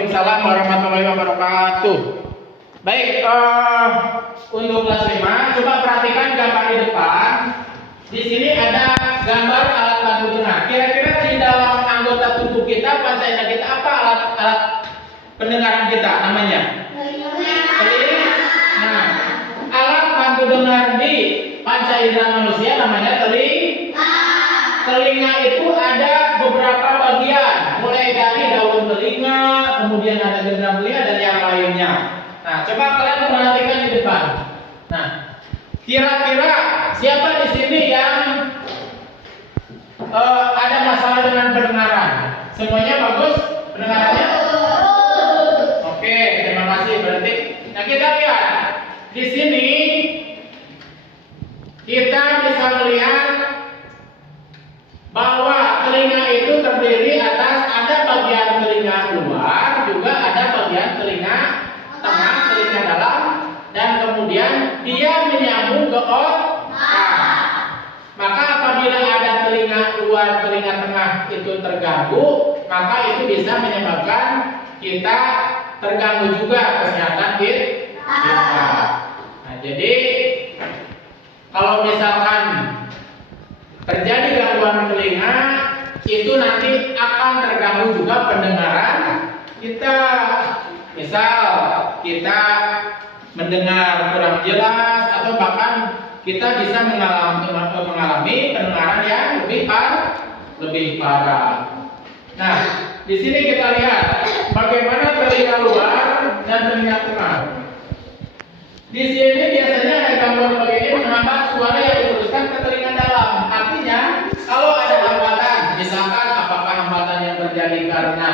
Waalaikumsalam warahmatullahi wabarakatuh. Baik, untuk kelas 5, coba perhatikan gambar di depan. Di sini ada gambar alat bantu dengar. Kira-kira di dalam anggota tubuh kita, panca indera kita, apa alat pendengaran kita namanya? Telinga. Nah, alat bantu dengar di panca indera manusia namanya telinga. Telinga itu ada beberapa bagian, mulai dari daun telinga, kemudian ada gendang telinga dan yang lainnya. Nah, coba kalian perhatikan di depan. Nah, kira-kira siapa di sini yang ada masalah dengan pendengaran? Semuanya bagus pendengarannya? Oke, terima kasih. Berarti, nah kita lihat di sini kita bisa melihat bahwa telinga itu terdiri atas ada bagian telinga luar, juga ada bagian telinga tengah, telinga dalam, dan kemudian dia menyambung ke otak. Maka apabila ada telinga luar, telinga tengah itu terganggu, maka itu bisa menyebabkan kita terganggu juga kesehatan kita. Nah, jadi kalau misalkan terjadi gangguan telinga, itu nanti akan terganggu juga pendengaran kita. Misal kita mendengar kurang jelas, atau bahkan kita bisa mengalami pendengaran yang lebih parah. Nah, di sini kita lihat bagaimana telinga luar dan telinga tengah. Di sini biasanya ada gangguan begini menghambat suara yang diteruskan ke telinga dalam. Artinya, kalau ada hambatan, misalkan apakah hambatan yang terjadi karena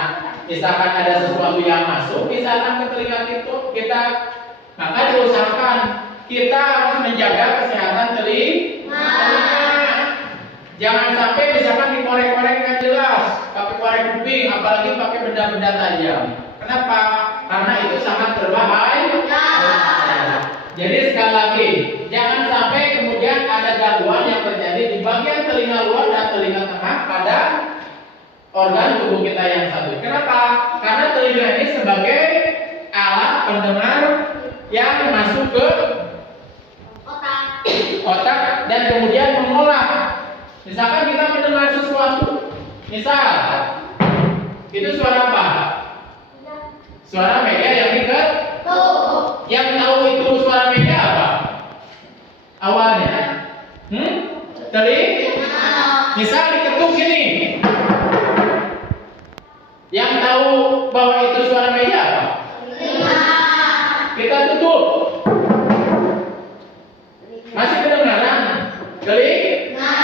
misalkan ada sesuatu yang masuk misalkan ke telinga kita, maka diusahakan kita harus menjaga kesehatan telinga. Jangan sampai misalkan dikorek-korek nggak jelas, pakai korek kuping, apalagi pakai benda-benda tajam. Kenapa? Karena itu sangat berbahaya. Jadi sekali lagi, jangan sampai kemudian ada gangguan yang terjadi di bagian telinga luar dan telinga tengah pada organ tubuh kita yang satu. Kenapa? Karena telinga ini sebagai alat pendengar yang masuk ke otak dan kemudian mengolah. Misalkan kita mendengar sesuatu, misal itu suara apa? Suara meja yang diketuk. Yang tahu itu suara meja apa? Awalnya, telinga. Misal diketuk gini, yang tahu bahwa itu suara meja apa? Kita tutup. Masih kedengaran? Telinga.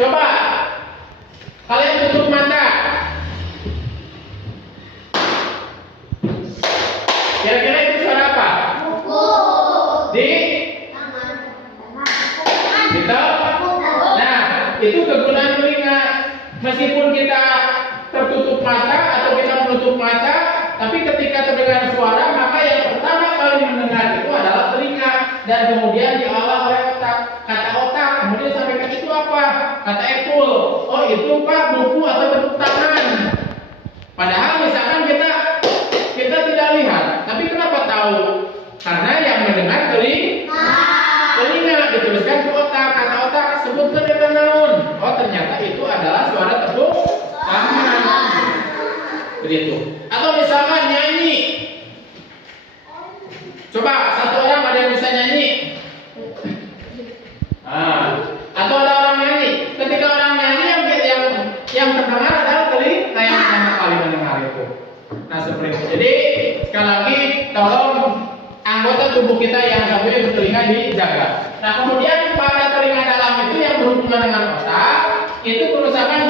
Coba kalian tutup mata. Kira-kira itu suara apa? Nah, itu kegunaan telinga. Meskipun kita tertutup mata atau kita menutup mata, tapi ketika terdengar suara, maka yang pertama kali mendengar itu adalah telinga, dan kemudian diolah oleh otak. Kata otak, kemudian sampai ke itu apa? Kata Apple, oh itu Pak buku atau tepuk tangan. Padahal misalkan kita tidak lihat, tapi kenapa tahu? Karena yang mendengar telinga dituliskan ke otak. Kata otak, sebutkan kata naun. Oh ternyata itu adalah suara tepuk tangan. Begitu. Atau misalkan nyanyi. Coba satu orang ada yang bisa nyanyi. Atau ada orang nyanyi. Ketika orang nyanyi yang terdengar adalah telinga yang pertama kali mendengar itu. Nah seperti itu. Jadi sekali lagi tolong anggota tubuh kita yang satu itu telinga dijaga. Nah kemudian pada telinga dalam itu yang berhubungan dengan otak itu kerusakan